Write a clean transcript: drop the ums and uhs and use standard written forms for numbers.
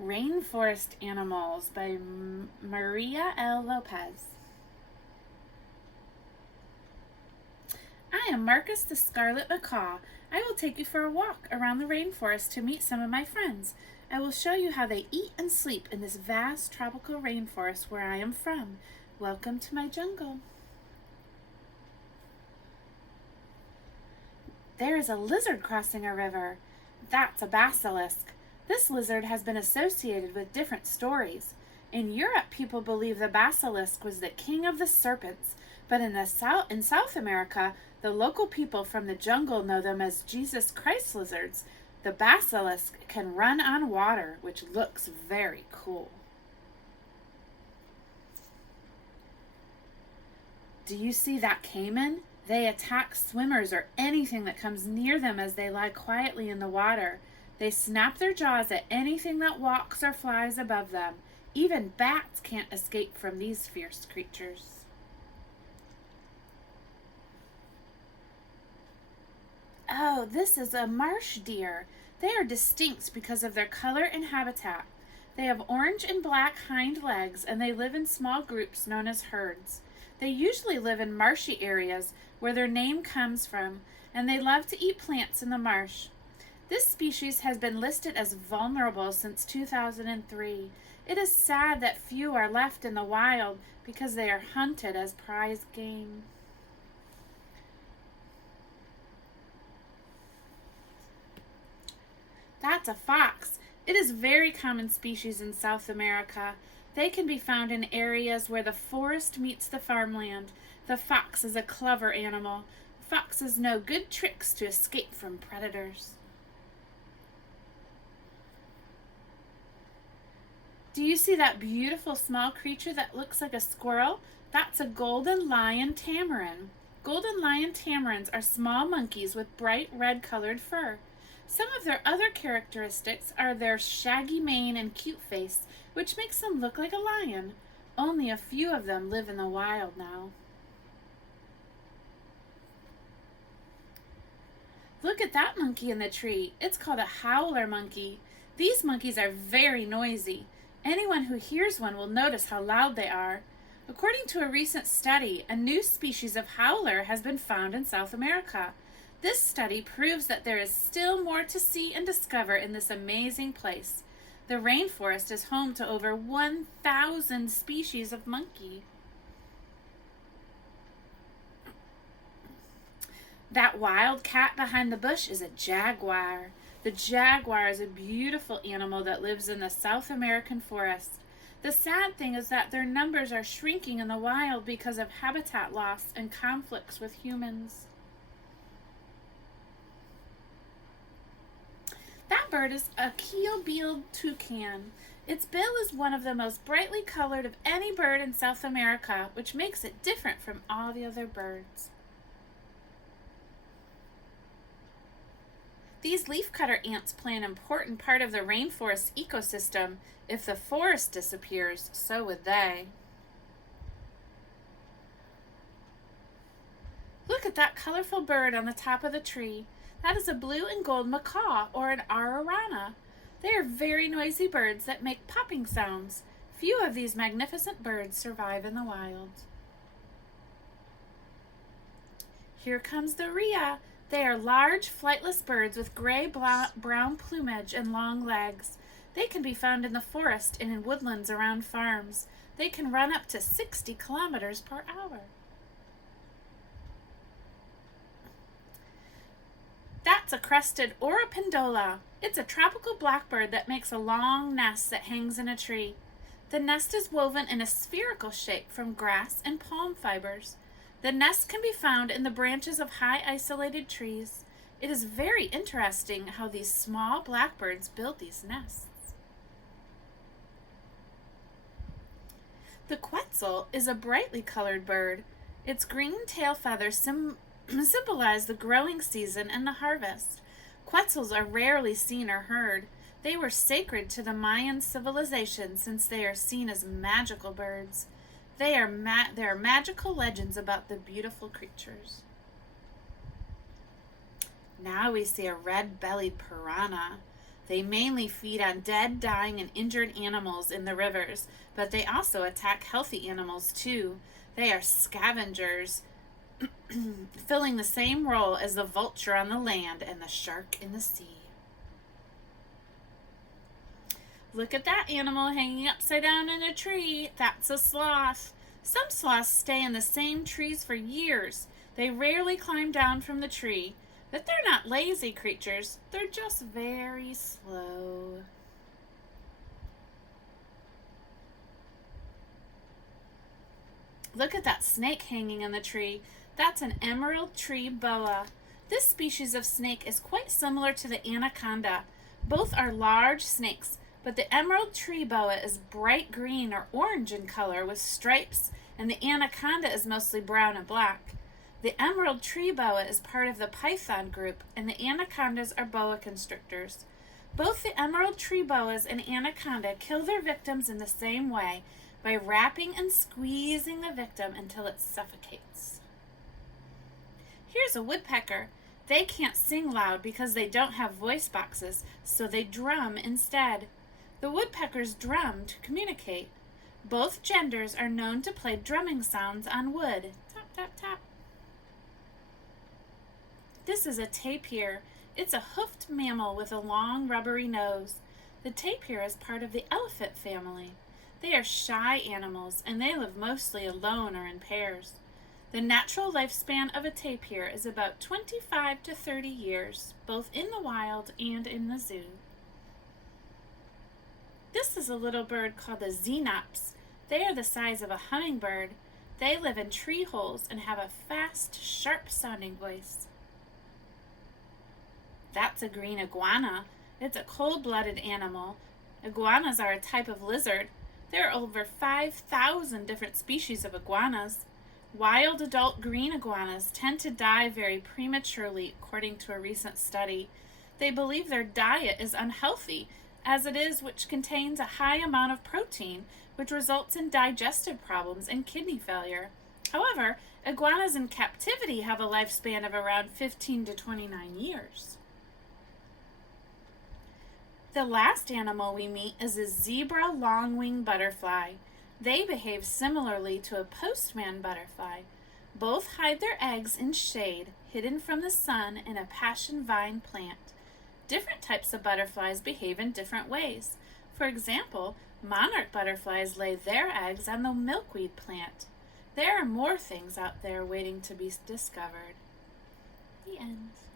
Rainforest Animals by Maria L. Lopez. I am Marcus the Scarlet Macaw. I will take you for a walk around the rainforest to meet some of my friends. I will show you how they eat and sleep in this vast tropical rainforest where I am from. Welcome to my jungle. There is a lizard crossing a river. That's a basilisk. This lizard has been associated with different stories. In Europe, people believe the basilisk was the king of the serpents, but in South America, the local people from the jungle know them as Jesus Christ lizards. The basilisk can run on water, which looks very cool. Do you see that caiman? They attack swimmers or anything that comes near them as they lie quietly in the water. They snap their jaws at anything that walks or flies above them. Even bats can't escape from these fierce creatures. Oh, this is a marsh deer. They are distinct because of their color and habitat. They have orange and black hind legs, and they live in small groups known as herds. They usually live in marshy areas where their name comes from, and they love to eat plants in the marsh. This species has been listed as vulnerable since 2003. It is sad that few are left in the wild because they are hunted as prize game. That's a fox. It is a very common species in South America. They can be found in areas where the forest meets the farmland. The fox is a clever animal. Foxes know good tricks to escape from predators. Do you see that beautiful small creature that looks like a squirrel? That's a golden lion tamarin. Golden lion tamarins are small monkeys with bright red colored fur. Some of their other characteristics are their shaggy mane and cute face, which makes them look like a lion. Only a few of them live in the wild now. Look at that monkey in the tree. It's called a howler monkey. These monkeys are very noisy. Anyone who hears one will notice how loud they are. According to a recent study, a new species of howler has been found in South America. This study proves that there is still more to see and discover in this amazing place. The rainforest is home to over 1,000 species of monkey. That wild cat behind the bush is a jaguar. The jaguar is a beautiful animal that lives in the South American forest. The sad thing is that their numbers are shrinking in the wild because of habitat loss and conflicts with humans. That bird is a keel-billed toucan. Its bill is one of the most brightly colored of any bird in South America, which makes it different from all the other birds. These leafcutter ants play an important part of the rainforest ecosystem. If the forest disappears, so would they. Look at that colorful bird on the top of the tree. That is a blue and gold macaw, or an arrana. They are very noisy birds that make popping sounds. Few of these magnificent birds survive in the wild. Here comes the Rhea. They are large, flightless birds with gray-brown plumage and long legs. They can be found in the forest and in woodlands around farms. They can run up to 60 kilometers per hour. That's a crested oropendola. It's a tropical blackbird that makes a long nest that hangs in a tree. The nest is woven in a spherical shape from grass and palm fibers. The nest can be found in the branches of high isolated trees. It is very interesting how these small blackbirds build these nests. The Quetzel is a brightly colored bird. Its green tail feathers symbolize the growing season and the harvest. Quetzals are rarely seen or heard. They were sacred to the Mayan civilization since they are seen as magical birds. There are magical legends about the beautiful creatures. Now we see a red-bellied piranha. They mainly feed on dead, dying, and injured animals in the rivers, but they also attack healthy animals too. They are scavengers, filling the same role as the vulture on the land and the shark in the sea. Look at that animal hanging upside down in a tree. That's a sloth. Some sloths stay in the same trees for years. They rarely climb down from the tree, but they're not lazy creatures. They're just very slow. Look at that snake hanging in the tree. That's an emerald tree boa. This species of snake is quite similar to the anaconda. Both are large snakes, but the emerald tree boa is bright green or orange in color with stripes, and the anaconda is mostly brown and black. The emerald tree boa is part of the python group, and the anacondas are boa constrictors. Both the emerald tree boas and anaconda kill their victims in the same way, by wrapping and squeezing the victim until it suffocates. Here's a woodpecker. They can't sing loud because they don't have voice boxes, so they drum instead. The woodpeckers drum to communicate. Both genders are known to play drumming sounds on wood. Tap, tap, tap. This is a tapir. It's a hoofed mammal with a long, rubbery nose. The tapir is part of the elephant family. They are shy animals, and they live mostly alone or in pairs. The natural lifespan of a tapir is about 25 to 30 years, both in the wild and in the zoo. This is a little bird called a Xenops. They are the size of a hummingbird. They live in tree holes and have a fast, sharp-sounding voice. That's a green iguana. It's a cold-blooded animal. Iguanas are a type of lizard. There are over 5,000 different species of iguanas. Wild adult green iguanas tend to die very prematurely, according to a recent study. They believe their diet is unhealthy, as it is, which contains a high amount of protein, which results in digestive problems and kidney failure. However, iguanas in captivity have a lifespan of around 15 to 29 years. The last animal we meet is a zebra longwing butterfly. They behave similarly to a postman butterfly. Both hide their eggs in shade, hidden from the sun in a passion vine plant. Different types of butterflies behave in different ways. For example, monarch butterflies lay their eggs on the milkweed plant. There are more things out there waiting to be discovered. The end.